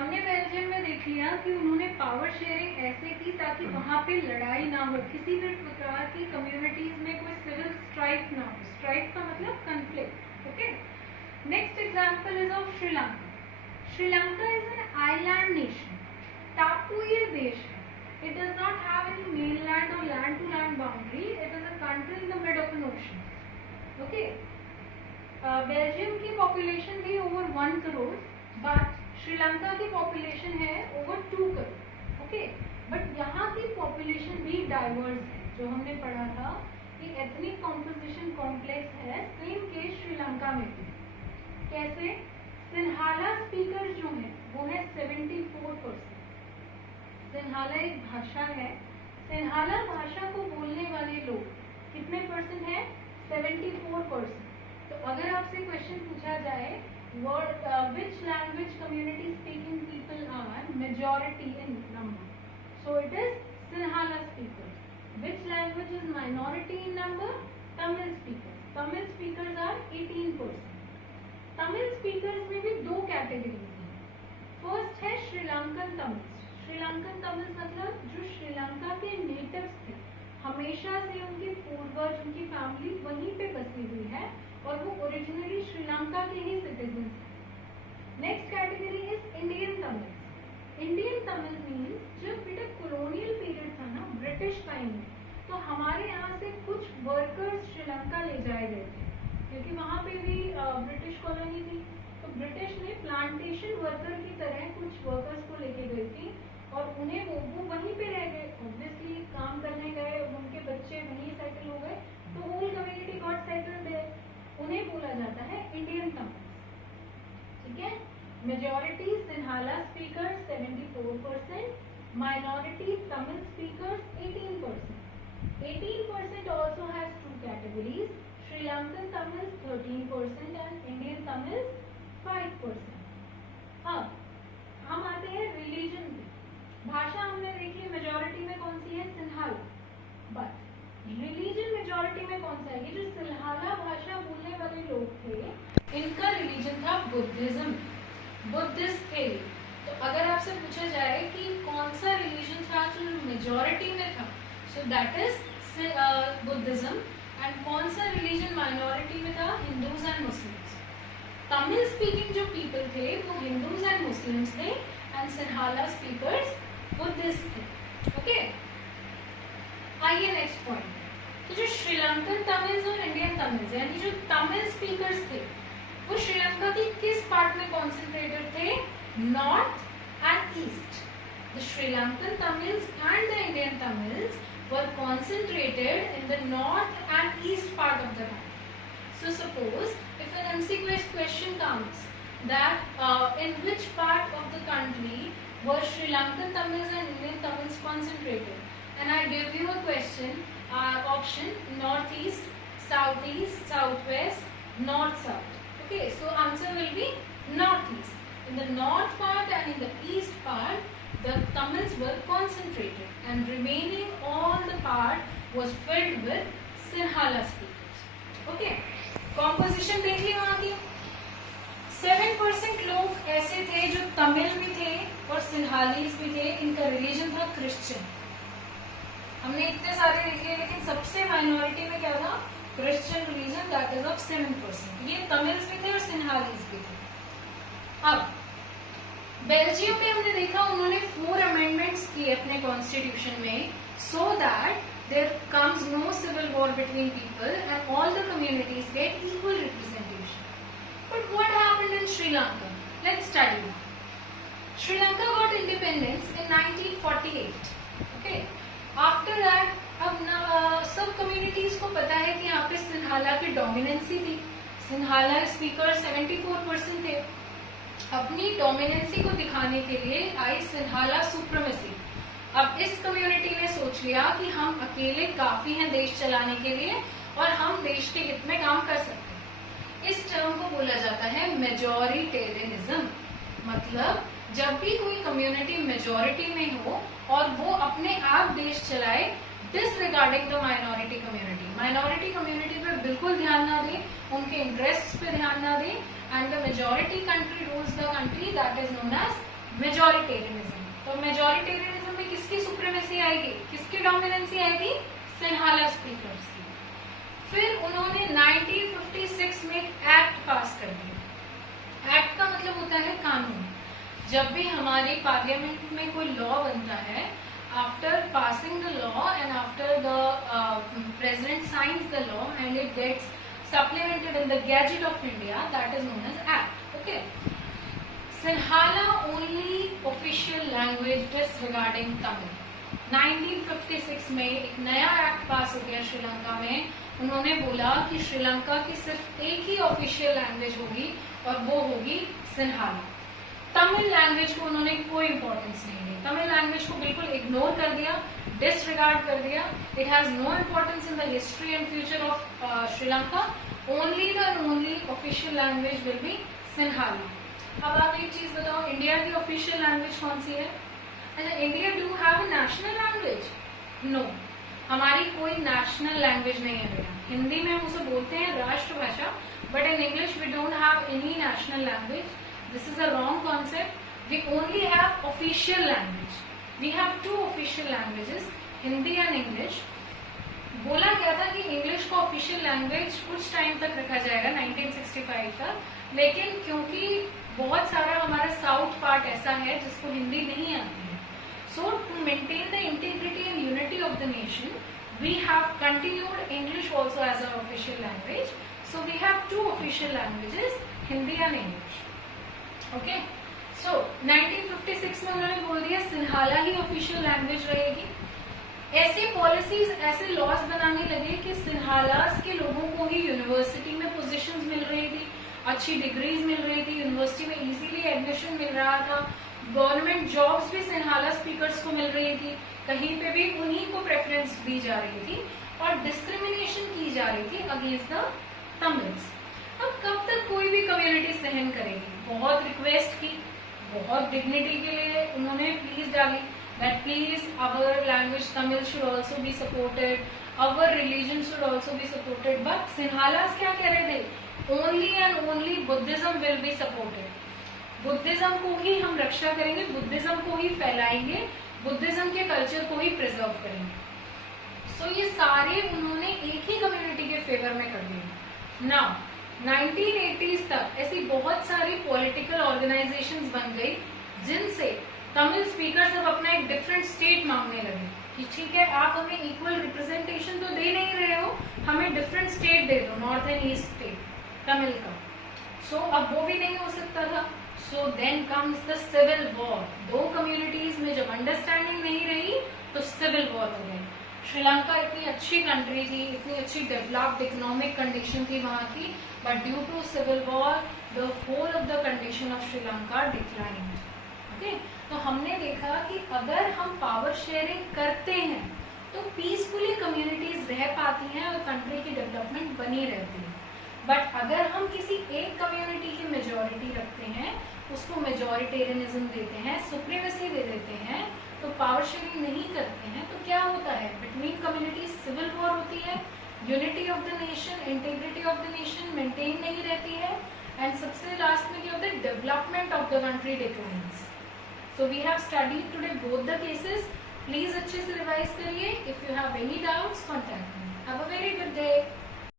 हमने बेल्जियम में देख लिया कि उन्होंने पावर शेयरिंग ऐसे की ताकि वहाँ पे लड़ाई ना हो, किसी भी प्रकार की कम्युनिटीज में कोई सिविल स्ट्राइक ना हो। स्ट्राइक का मतलब conflict. Okay, next example is of Sri Lanka. Sri Lanka is an island nation, टापुई देश है। It does not have any mainland or land-to-land boundary. It is a country in the mid of an ocean. Okay. Belgium की population थी over 1 crore, but Sri Lanka की population है over 2 crore. Okay, but यहाँ की population भी डाइवर्स है। जो हमने पढ़ा था कि एथनिक कॉम्पोजिशन कॉम्प्लेक्स है, सेम केस श्रीलंका में भी। कैसे? सिन्हाला स्पीकर जो है वो है 74%। सिन्हाला एक भाषा है। सिन्हाला भाषा को बोलने वाले लोग कितने परसेंट है? 74%। तो अगर आपसे क्वेश्चन पूछा जाए which language community speaking people are majority in number, so it is Sinhala speakers. Which language is minority in number? Tamil speakers. Tamil speakers are 18%। Tamil speakers में भी 2 कैटेगरीज हैं। फर्स्ट है श्रीलंकन तमिल। श्रीलंकन तमिल मतलब जो श्रीलंका के नेटिव्स थे, हमेशा से उनके पूर्वज, उनकी फैमिली वहीं पे बसी हुई है और वो ओरिजिनली श्रीलंका के ही सिटीजन हैं। Next category is Indian Tamil. Indian Tamil means जब बेटा कॉलोनियल पीरियड था ना, ब्रिटिश टाइम में, तो हमारे यहाँ से कुछ वर्कर्स श्रीलंका ले जाए गए थे, क्योंकि वहाँ पे भी ब्रिटिश कॉलोनी थी। तो ब्रिटिश ने प्लांटेशन वर्कर की तरह कुछ वर्कर्स को लेके गई थी और उन्हें वो वहीं पे रह गए। ऑब्वियसली काम करने गए, उनके बच्चे वहीं सेटल हो गए, तो whole community got settled there. उन्हें बोला जाता है इंडियन तमिल। ठीक है, majority Sinhala speakers 74%, minority Tamil speakers 18%। 18% also has 2 categories, Sri Lankan Tamil 13% and Indian Tamil 5%। अब हम आते हैं रिलीजन पे। भाषा हमने देखी मेजॉरिटी में कौन सी है? सिन्हाला। बट रिलीजन मेजॉरिटी में कौन सा है? ये जो सिन्हाला भाषा बोलने वाले लोग थे, इनका रिलीजन था बुद्धिज्म। बुद्धिस्ट थे। तो अगर आपसे पूछा जाए कि कौन सा रिलीजन था जो मेजॉरिटी में था, so that is Buddhism. And कौन सा रिलीजन माइनॉरिटी में था? Hindus and Muslims. Tamil speaking जो पीपल थे वो हिंदूज एंड मुस्लिम्स थे, एंड सिन्हाला स्पीकर्स बुद्धिस्ट थे। ओके, आइए नेक्स्ट पॉइंट। तो जो श्रीलंकन तमिल्स और इंडियन तमिल्स यानी जो तमिल स्पीकर्स थे वो श्रीलंका की किस पार्ट में कॉन्सेंट्रेटेड थे? North and east. The Sri Lankan Tamils and the Indian Tamils were concentrated in the north and east part of the country. So suppose if an MCQ question comes that in which part of the country were Sri Lankan Tamils and Indian Tamils concentrated, and I give you a question option northeast, southeast, southwest, north south. Okay, so answer will be northeast. In the north part and in the east part, the Tamils were concentrated, and remaining all the part was filled with Sinhala speakers. Okay. Composition देख ली वहां की। 7% लोग ऐसे थे जो तमिल भी थे और सिन्हालीज भी थे। इनका रिलीजन था क्रिश्चियन। हमने इतने सारे देख लिए, लेकिन सबसे माइनॉरिटी में क्या था? Christian religion, that is of 7%। ये तमिल्स भी थे और सिन्हालीज भी थे। अब बेल्जियम में हमने देखा उन्होंने 4 अमेंडमेंट्स किए अपने कॉन्स्टिट्यूशन में, so that there comes no civil war between people and all the communities get equal representation. But what happened in Sri Lanka? Let's study now. Sri Lanka got independence in 1948. Okay. After that, अब सब communities को पता है कि यहाँ पे सिन्हाला की dominancy थी। सिन्हाला स्पीकर 74% थे। अपनी डोमिनेंसी को दिखाने के लिए आई सिन्हाला सुप्रीमेसी। अब इस कम्युनिटी ने सोच लिया कि हम अकेले काफी हैं देश चलाने के लिए और हम देश के हित में काम कर सकते हैं। इस टर्म को बोला जाता है मेजॉरिटेरियनिज्म। मतलब जब भी कोई कम्युनिटी मेजॉरिटी में हो और वो अपने आप देश चलाए, disregarding the minority community. Minority community पे बिल्कुल ध्यान ना दे, उनके इंटरेस्ट पे ध्यान ना दे, and the majority country rules the country, that is known as majoritarianism. तो मेजॉरिटेरियनिज्म में किसकी सुप्रीमेसी आएगी, किसकी डोमिनेंसी आएगी, सिन्हाला स्पीकर्स की। फिर उन्होंने 1956 में एक एक्ट पास कर दिया। एक्ट का मतलब होता है कानून। जब भी हमारे पार्लियामेंट में कोई लॉ बनता है, after passing the law and after the president signs the law and it gets supplemented in the Gazette of India, that is known as Act. Okay. Sinhala only official language disregarding Tamil. 1956 में एक नया act पास हो गया श्रीलंका में। उन्होंने बोला कि श्रीलंका की सिर्फ एक ही ऑफिशियल लैंग्वेज होगी और वो होगी सिन्हाला। तमिल लैंग्वेज को उन्होंने कोई इंपॉर्टेंस नहीं दी, तमिल लैंग्वेज को बिल्कुल इग्नोर कर दिया, डिसरिगार्ड कर दिया। It has no importance in the history and future of Sri Lanka. Only and only official language will be Sinhala. अब आप एक चीज बताओ, इंडिया की ऑफिशियल लैंग्वेज कौन सी है? अच्छा, India do have a national language? No, हमारी कोई नेशनल लैंग्वेज नहीं है बेटा। हिंदी में हम उसे बोलते हैं राष्ट्रभाषा, but in English we don't have any national language. This is a wrong concept. We only have official language. We have two official languages, Hindi and English. बोला गया था कि इंग्लिश को ऑफिशियल लैंग्वेज कुछ टाइम तक रखा जाएगा, 1965 तक, लेकिन क्योंकि बहुत सारा हमारा साउथ पार्ट ऐसा है जिसको हिंदी नहीं आती है, so to maintain the integrity and unity of the nation we have continued English also as a official language. So we have two official languages, Hindi and English. Okay, so 1956 में उन्होंने बोल दिया सिन्हाला ही ऑफिशियल लैंग्वेज रहेगी। ऐसी policies, ऐसे laws बनाने लगे कि सिन्हालास के लोगों को ही यूनिवर्सिटी में पोजीशंस मिल रही थी, अच्छी डिग्रीज मिल रही थी, यूनिवर्सिटी में इजीली एडमिशन मिल रहा था, गवर्नमेंट जॉब्स भी सिन्हाला स्पीकर्स को मिल रही थी, कहीं पे भी उन्हीं को प्रेफरेंस दी जा रही थी और डिस्क्रिमिनेशन की जा रही थी अगेंस्ट द तमिल्स। अब कब तक कोई भी कम्युनिटी सहन करेगी? बहुत रिक्वेस्ट की, बहुत डिग्निटी के लिए उन्होंने प्लीज डाली that plea our language Tamil should also be supported, our religion should also be supported. But Sinhalas क्या कह रहे थे? Only and only Buddhism will be supported. Buddhism को ही हम रक्षा करेंगे, बुद्धिज्म को ही फैलाएंगे, बुद्धिज्म के कल्चर को ही प्रिजर्व करेंगे। सो ये सारे उन्होंने एक ही कम्युनिटी के फेवर में कर दिए। नाउ 1980s तक ऐसी बहुत सारी पॉलिटिकल ऑर्गेनाइजेशंस बन गई जिनसे तमिल स्पीकर्स अब अपना एक डिफरेंट स्टेट मांगने लगे कि ठीक है, आप हमें इक्वल रिप्रेजेंटेशन तो दे नहीं रहे हो, हमें डिफरेंट स्टेट दे दो, north and east state Tamil का। सो अब वो भी नहीं हो सकता था। So then comes the civil war. दो कम्युनिटीज में जब अंडरस्टैंडिंग नहीं रही तो सिविल वॉर हो गई। श्रीलंका इतनी अच्छी कंट्री थी, इतनी अच्छी डेवलप्ड इकोनॉमिक कंडीशन थी वहां की, but due to civil war the whole of the condition of Sri Lanka declined. Okay, तो हमने देखा कि अगर हम पावर शेयरिंग करते हैं तो पीसफुली कम्युनिटीज रह पाती हैं और कंट्री की डेवलपमेंट बनी रहती है। बट अगर हम किसी एक कम्युनिटी की मेजॉरिटी रखते हैं, उसको मेजॉरिटेरियनिज्म देते हैं, सुप्रीमेसी दे देते हैं, तो पावर शेयरिंग नहीं करते हैं, तो क्या होता है? बिटवीन कम्युनिटीज सिविल वॉर होती है, unity of the nation, integrity of the nation maintain नहीं रहती है, एंड सबसे लास्ट में क्या होता है? Development of the country declines. So we have studied today both the cases. Please अच्छे से रिवाइज करिए। If you have any doubts contact me. Have a very good day.